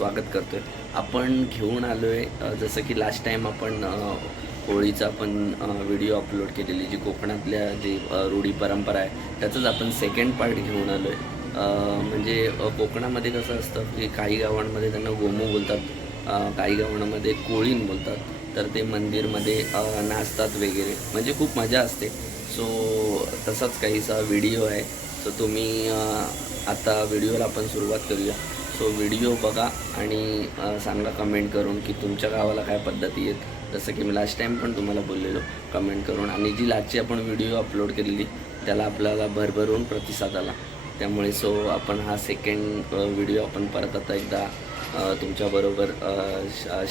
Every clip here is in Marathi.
स्वागत करतो आहे. आपण घेऊन आलो आहे जसं की लास्ट टाईम आपण होळीचा पण व्हिडिओ अपलोड केलेली, जी कोकणातल्या जी रूढी परंपरा आहे त्याचंच आपण सेकंड पार्ट घेऊन आलो आहे. म्हणजे कोकणामध्ये कसं असतं की काही गावांमध्ये त्यांना गोमू बोलतात, काही गावांमध्ये कोळीण बोलतात. तर ते मंदिरमध्ये नाचतात वगैरे, म्हणजे खूप मजा असते. सो तसाच काहीसा व्हिडिओ आहे. सो तुम्ही आता व्हिडिओला आपण सुरुवात करूया. सो व्हिडिओ बघा आणि सांगा कमेंट करून की तुमच्या गावाला काय पद्धती आहेत. जसं की मी लास्ट टाईम पण तुम्हाला बोललेलो कमेंट करून, आणि जी लास्टची आपण व्हिडिओ अपलोड केलेली त्याला आपल्याला भरभरून प्रतिसाद आला. त्यामुळे सो आपण हा सेकंड व्हिडिओ आपण परत आता एकदा तुमच्याबरोबर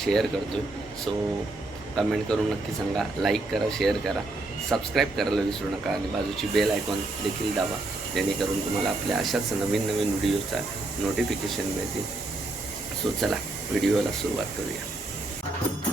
शेअर करतो आहे. सो कमेंट करून नक्की सांगा, लाईक करा, शेअर करा, सबस्क्राईब करायला विसरू नका आणि बाजूची बेल आयकॉन देखील दाबा, जेणेकरून तुम्हाला आपल्या अशाच नवीन नवीन व्हिडिओचा नोटिफिकेशन मिळतील. सो चला व्हिडिओला सुरुवात करूया.